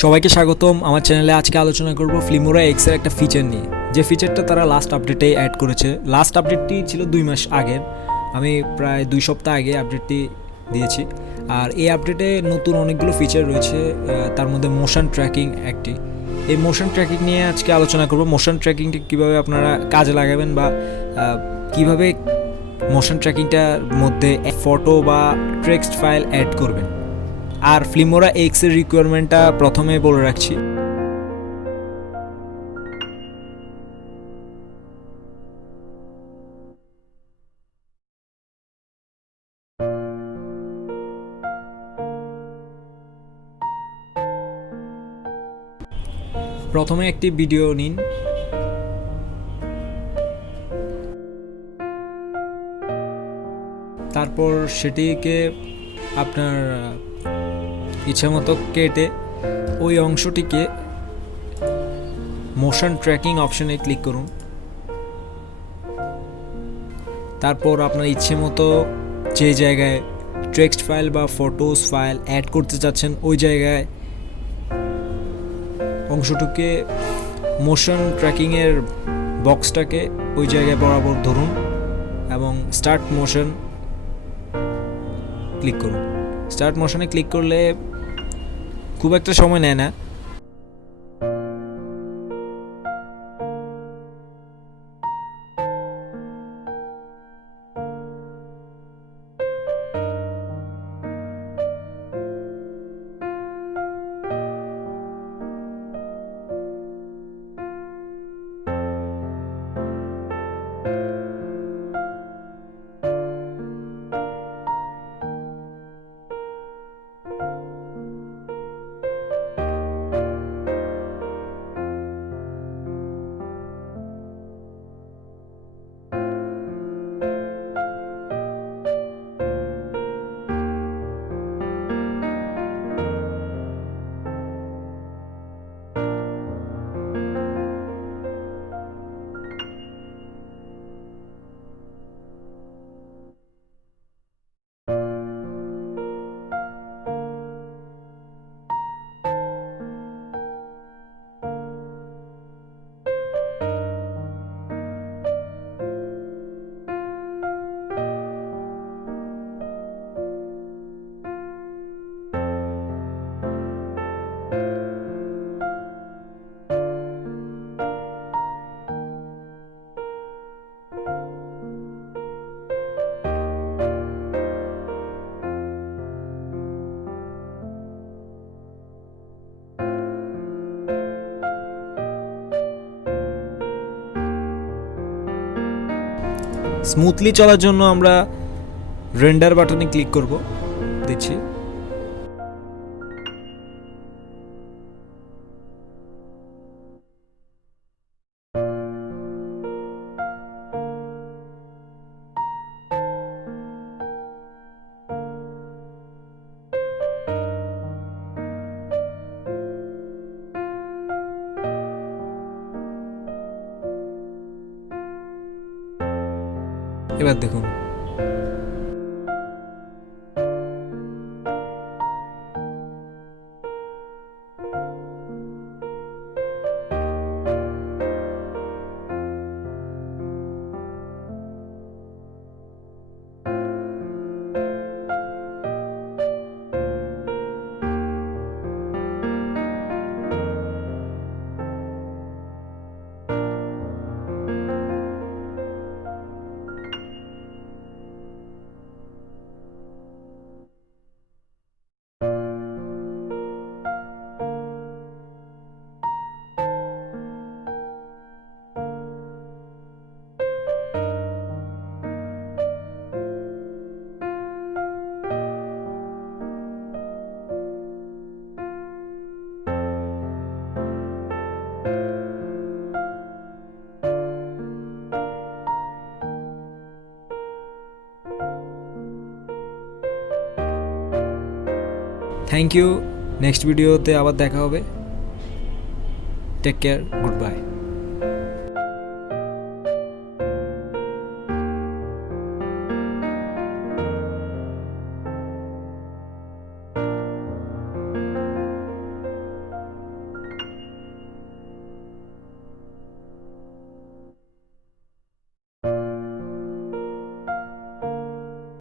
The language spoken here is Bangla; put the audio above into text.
সবাইকে স্বাগতম আমার চ্যানেলে। আজকে আলোচনা করব ফিল্মোরা এক্স এর একটা ফিচার নিয়ে, যে ফিচারটা তারা লাস্ট আপডেটে অ্যাড করেছে। লাস্ট আপডেটটি ছিল 2 মাস আগের, আমি প্রায় 2 সপ্তাহ আগে আপডেটটি দিয়েছি। আর এই আপডেটে নতুন অনেকগুলো ফিচার রয়েছে, তার মধ্যে মোশন ট্র্যাকিং একটি। এই মোশন ট্র্যাকিং নিয়ে আজকে আলোচনা করব। মোশন ট্র্যাকিংটি কীভাবে আপনারা কাজে লাগাবেন বা কীভাবে মোশন ট্র্যাকিংটার মধ্যে ফটো বা টেক্সট ফাইল অ্যাড করবেন। আর ফিল্মোরা এক্স এর রিকোয়ারমেন্টটা প্রথমে বলে রাখছি। প্রথমে একটি ভিডিও নিন, তারপর সেটিকে আপনার ইচ্ছা মতো কেটে ওই অংশটিকে মোশন ট্র্যাকিং অপশনে ক্লিক করুন। তারপর আপনার ইচ্ছে মতো যে জায়গায় টেক্সট ফাইল বা ফটোস ফাইল অ্যাড করতে চাচ্ছেন ওই জায়গায় অংশটুকে মোশন ট্র্যাকিংয়ের বক্সটাকে ওই জায়গায় বরাবর ধরুন এবং স্টার্ট মোশন ক্লিক করুন। স্টার্ট মোশনে ক্লিক করলে খুব একটা সময় নেয় না। স্মুথলি চলার জন্য আমরা রেন্ডার বাটনে ক্লিক করব। দিচ্ছি। এবার দেখুন, থ্যাংক ইউ। নেক্সট ভিডিওতে আবার দেখা হবে। Take care, good by.